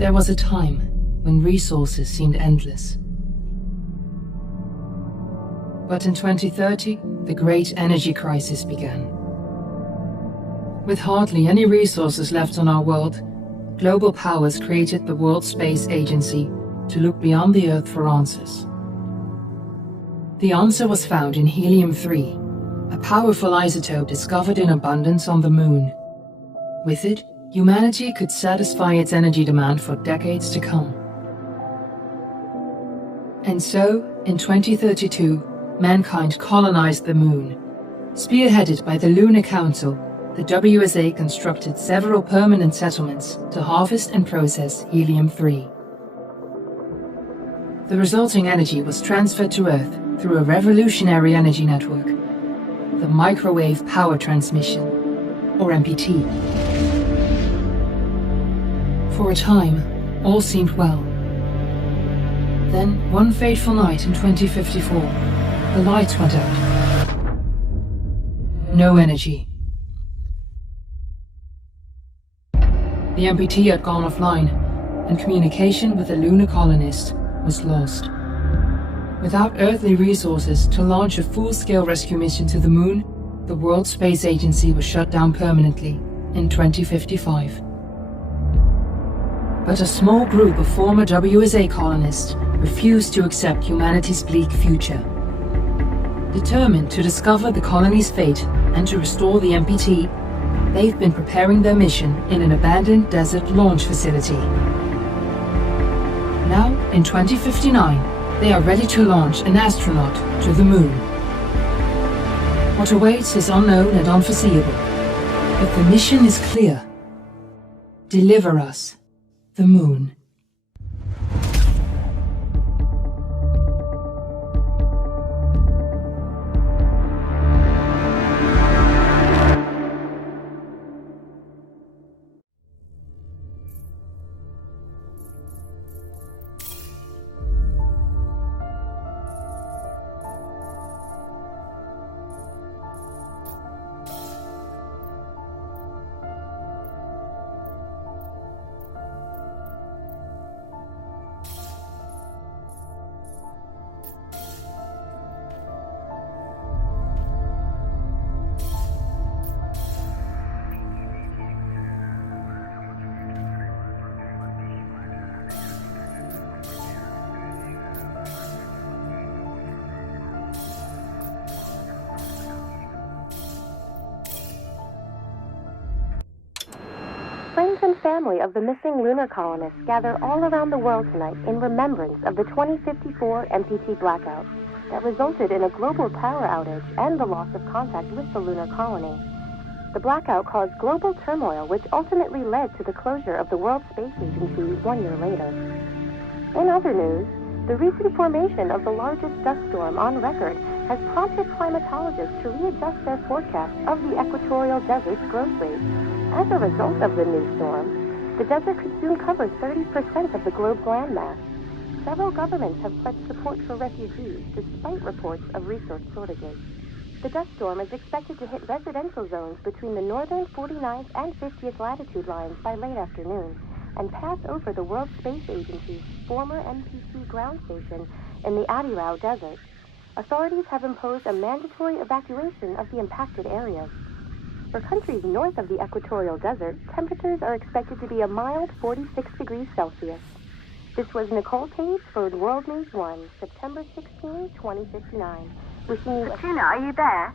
There was a time when resources seemed endless. But in 2030, the great energy crisis began. With hardly any resources left on our world, global powers created the World Space Agency to look beyond the Earth for answers. The answer was found in helium-3, a powerful isotope discovered in abundance on the Moon. With it, humanity could satisfy its energy demand for decades to come. And so, in 2032, mankind colonized the Moon. Spearheaded by the Lunar Council, the WSA constructed several permanent settlements to harvest and process helium-3. The resulting energy was transferred to Earth through a revolutionary energy network, the Microwave Power Transmission, or MPT. For a time, all seemed well. Then, one fateful night in 2054, the lights went out. No energy. The MPT had gone offline, and communication with the lunar colonist was lost. Without earthly resources to launch a full-scale rescue mission to the Moon, the World Space Agency was shut down permanently in 2055. But a small group of former WSA colonists refused to accept humanity's bleak future. Determined to discover the colony's fate and to restore the MPT, they've been preparing their mission in an abandoned desert launch facility. Now, in 2059, they are ready to launch an astronaut to the Moon. What awaits is unknown and unforeseeable, but the mission is clear. Deliver us the Moon. Friends and family of the missing lunar colonists gather all around the world tonight in remembrance of the 2054 MPT blackout that resulted in a global power outage and the loss of contact with the lunar colony. The blackout caused global turmoil, which ultimately led to the closure of the World Space Agency 1 year later. In other news, the recent formation of the largest dust storm on record has prompted climatologists to readjust their forecast of the equatorial desert's growth rate. As a result of the new storm, the desert could soon cover 30% of the globe's landmass. Several governments have pledged support for refugees despite reports of resource shortages. The dust storm is expected to hit residential zones between the northern 49th and 50th latitude lines by late afternoon and pass over the World Space Agency's former MPT ground station in the Adirau Desert. Authorities have imposed a mandatory evacuation of the impacted areas. For countries north of the equatorial desert, temperatures are expected to be a mild 46 degrees Celsius. This was Nicole Page for World News 1, September 16, 2059. Wishing you... Katrina, are you there?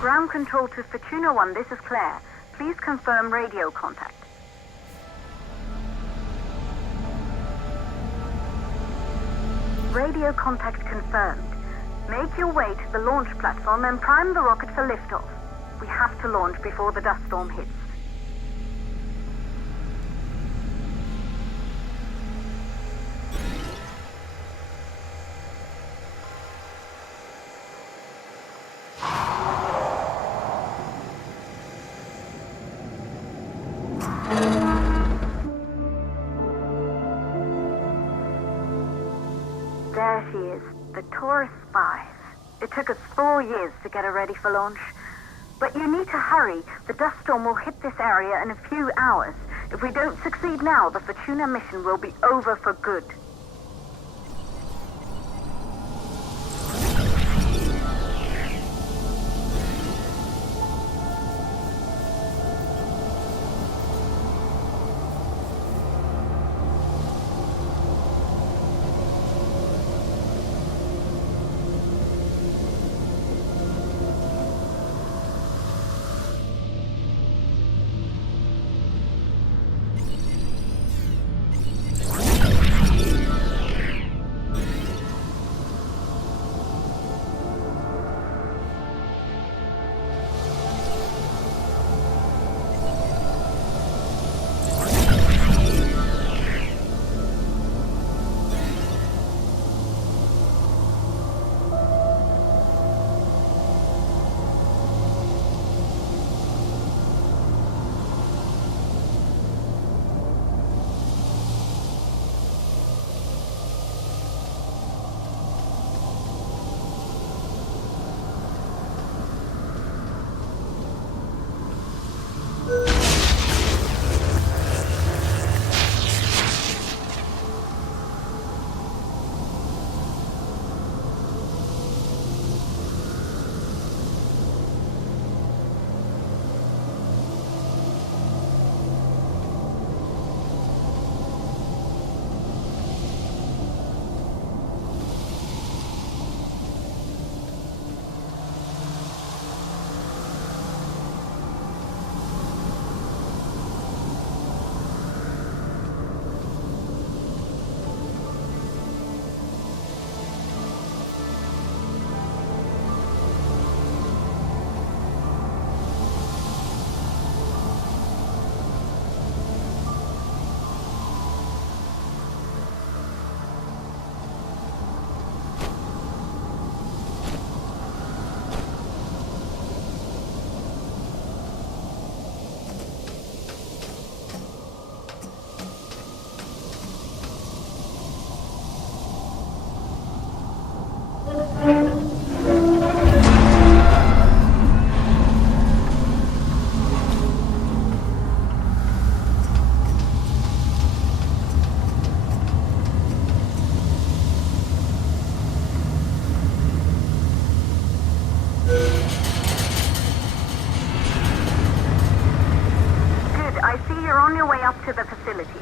Ground control to Fortuna 1, this is Claire. Please confirm radio contact. Radio contact confirmed. Make your way to the launch platform and prime the rocket for liftoff. We have to launch before the dust storm hits. she is, the Taurus 5. It took us 4 years to get her ready for launch. But you need to hurry. The dust storm will hit this area in a few hours. If we don't succeed now, the Fortuna mission will be over for good. To the facility.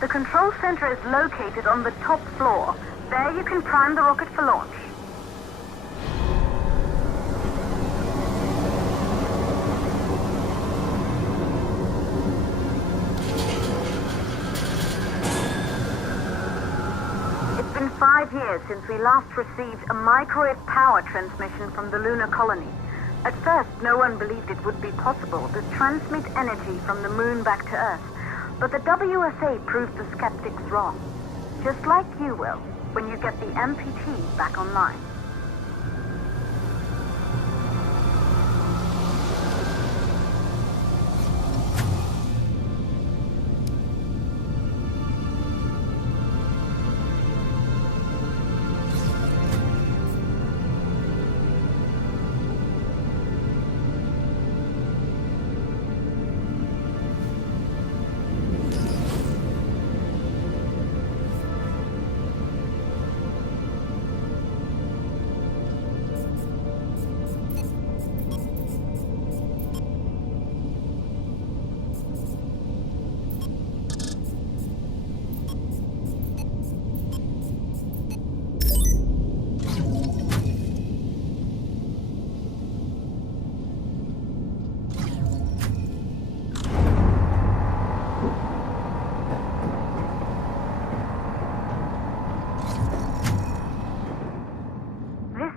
The control center is located on the top floor. There you can prime the rocket for launch. It's been 5 years since we last received a microwave power transmission from the lunar colony. At first, no one believed it would be possible to transmit energy from the moon back to Earth. But the WSA proved the skeptics wrong. Just like you will, when you get the MPT back online.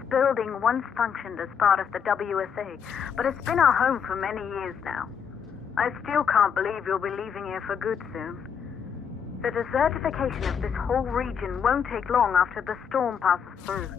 Building once functioned as part of the WSA, but it's been our home for many years now. I still can't believe you'll be leaving here for good soon. The desertification of this whole region won't take long after the storm passes through.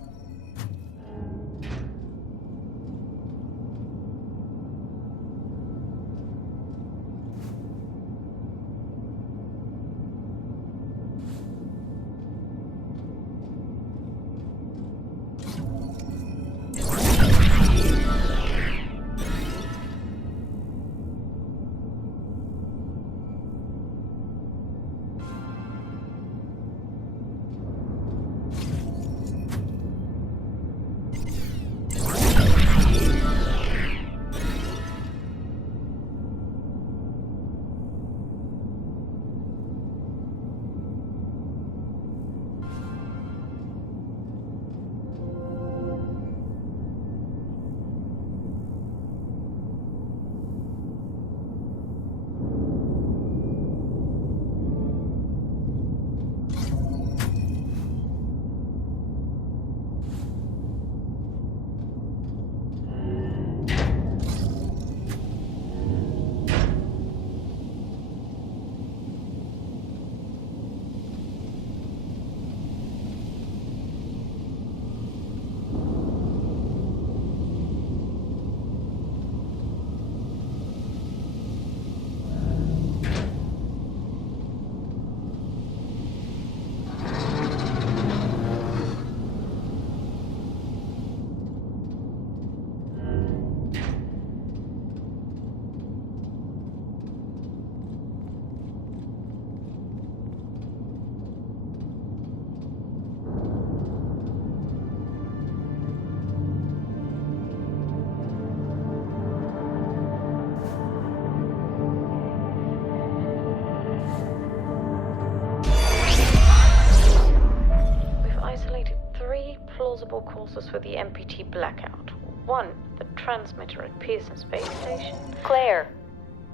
possible causes for the MPT blackout. 1, the transmitter at Pearson Space Station. Claire,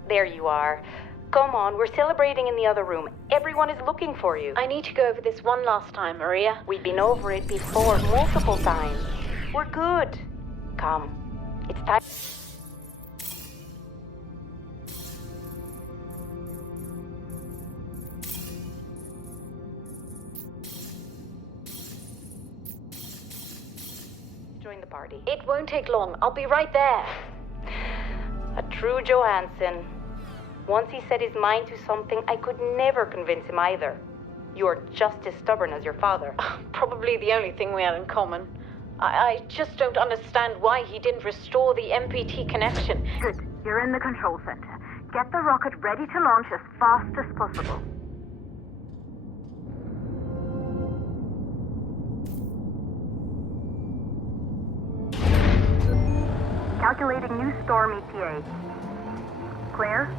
there you are. Come on, we're celebrating in the other room. Everyone is looking for you. I need to go over this one last time, Maria. We've been over it before, multiple times. We're good. Come, it's time. Join the party. It won't take long. I'll be right there. A true Johansson. Once he set his mind to something, I could never convince him either. You're just as stubborn as your father. Probably the only thing we had in common. I just don't understand why he didn't restore the MPT connection. Good. You're in the control center. Get the rocket ready to launch as fast as possible. Calculating new storm ETA. Claire?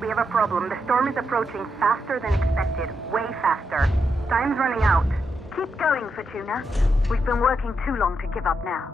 We have a problem. The storm is approaching faster than expected. Way faster. Time's running out. Keep going, Fortuna. We've been working too long to give up now.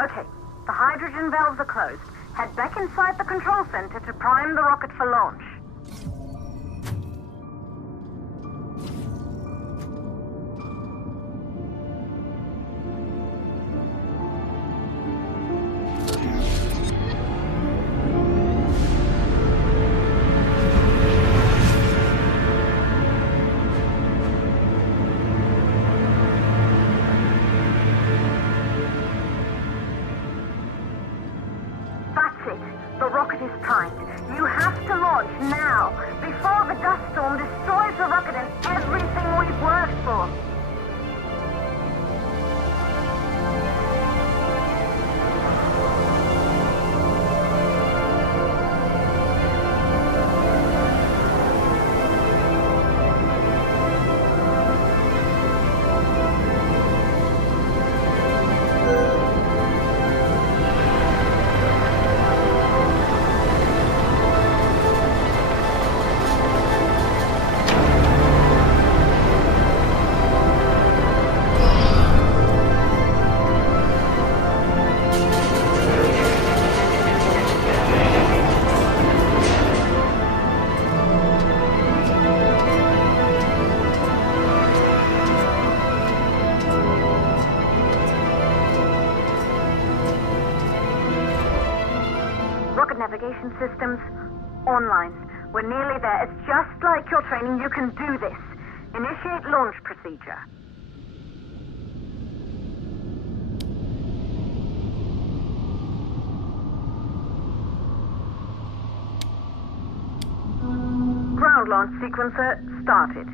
Okay, the hydrogen valves are closed. Head back inside the control center to prime the rocket for launch. it. The rocket is primed. You have to launch now, before the dust storm destroys the rocket and everything we've worked for. Navigation systems online. We're nearly there. It's just like your training. You can do this. Initiate launch procedure. Ground launch sequencer started.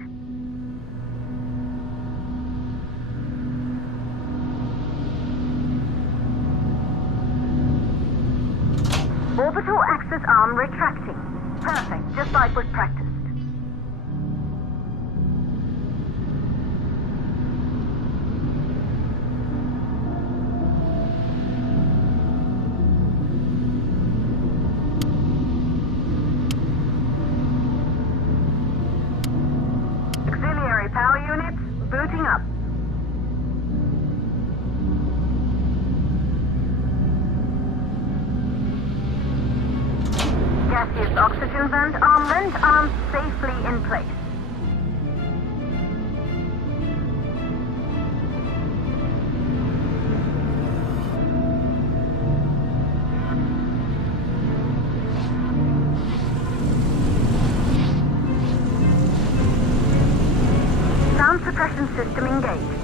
Orbital axis arm retracting. Perfect, just like we've practiced. Auxiliary power units booting up. Gaseous oxygen vent arms safely in place. Sound suppression system engaged.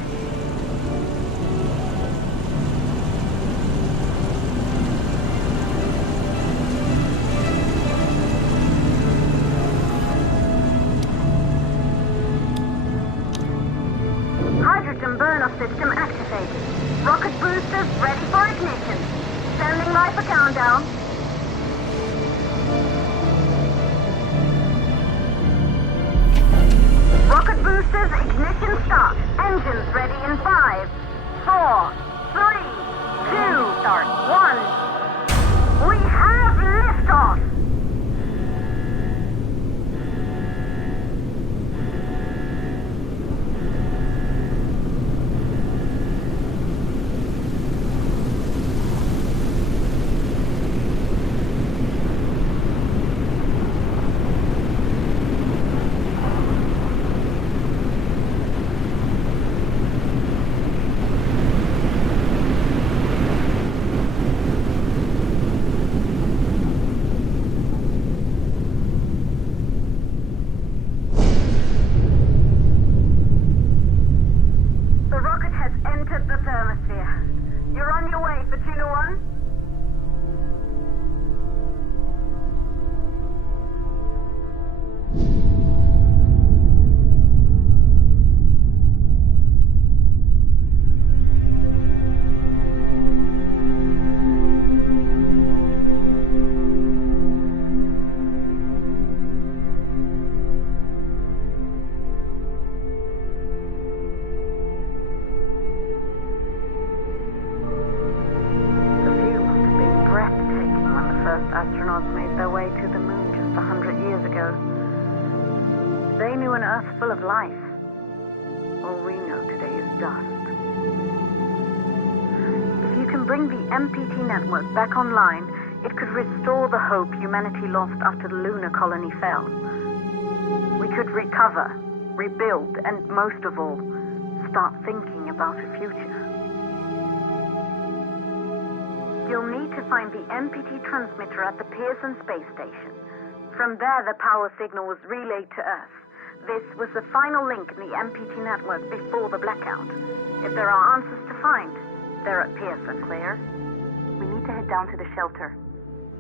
System activated. Rocket boosters ready for ignition. Standing by for countdown. Rocket boosters ignition start. Engines ready in 5, 4, 3, 2, start 1. We have liftoff. Astronauts made their way to the moon just 100 years ago. They knew an Earth full of life. All we know today is dust. If you can bring the MPT network back online, it could restore the hope humanity lost after the lunar colony fell. We could recover, rebuild, and most of all, start thinking about a future. You'll need to find the MPT transmitter at the Pearson space station. From there, the power signal was relayed to Earth. This was the final link in the MPT network before the blackout. If there are answers to find, they're at Pearson. Claire, we need to head down to the shelter.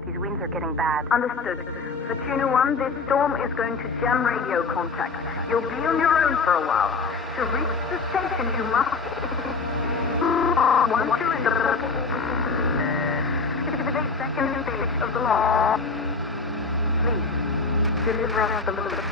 These winds are getting bad. Understood. For Tuna 1, this storm is going to jam radio contact. You'll be on your own for a while. To reach the station, you must... Once you're in the 52nd stage of the law, please, deliver us the look.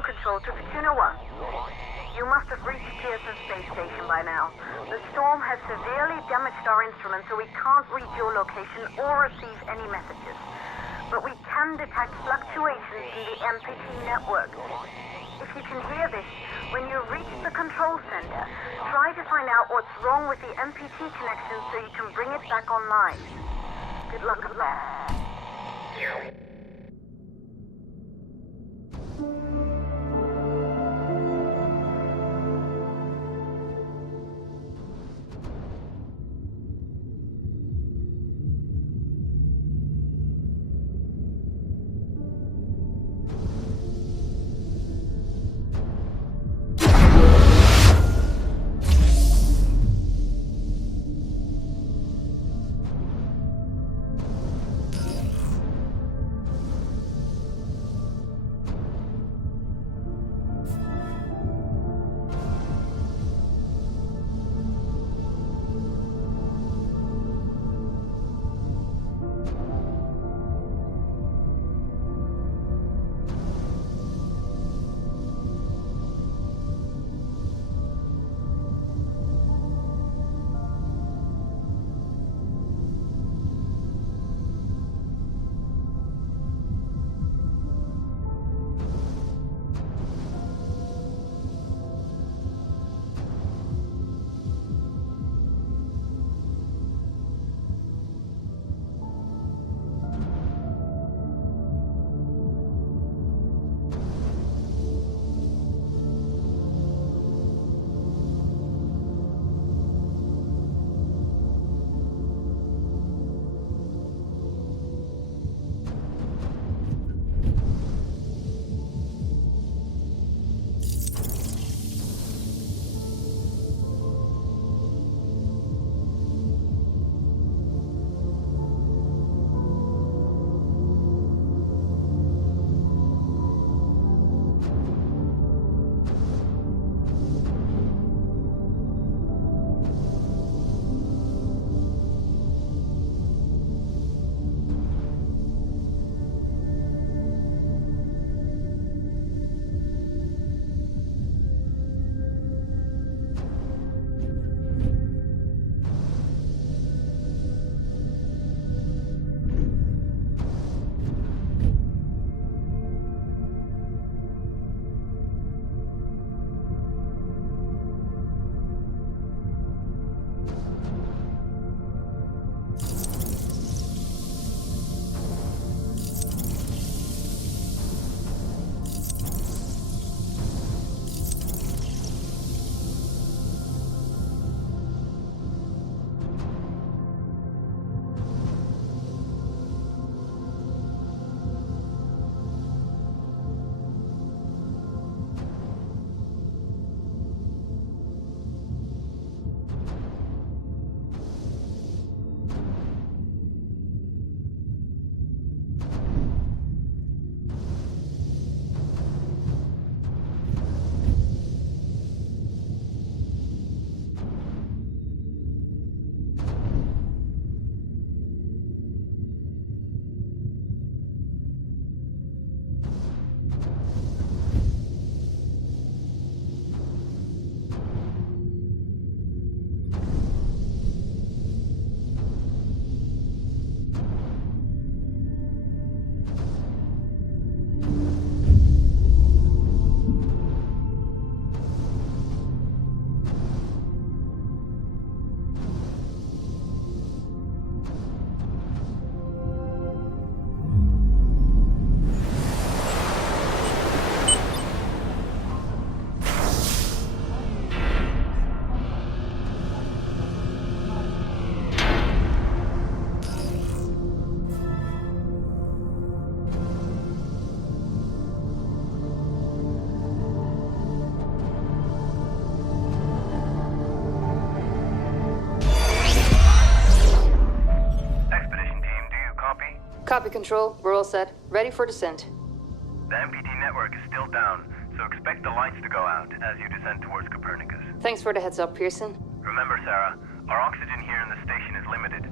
Control to Fortuna 1. You must have reached Pearson Space Station by now. The storm has severely damaged our instruments, so we can't reach your location or receive any messages. But we can detect fluctuations in the MPT network. If you can hear this, when you reach the control center, try to find out what's wrong with the MPT connection so you can bring it back online. Good luck with that. Copy, Control. We're all set. Ready for descent. The MPT network is still down, so expect the lights to go out as you descend towards Copernicus. Thanks for the heads up, Pearson. Remember, Sarah, our oxygen here in the station is limited.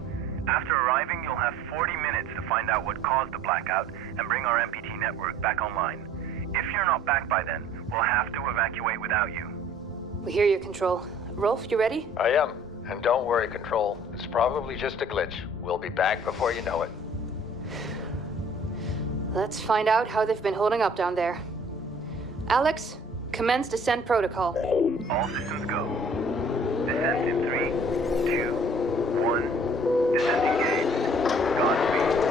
After arriving, you'll have 40 minutes to find out what caused the blackout and bring our MPT network back online. If you're not back by then, we'll have to evacuate without you. We hear you, Control. Rolf, you ready? I am. And don't worry, Control. It's probably just a glitch. We'll be back before you know it. Let's find out how they've been holding up down there. Alex, commence descent protocol. All systems go. Descent in 3, 2, 1. Descent engaged. Godspeed.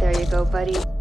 There you go, buddy.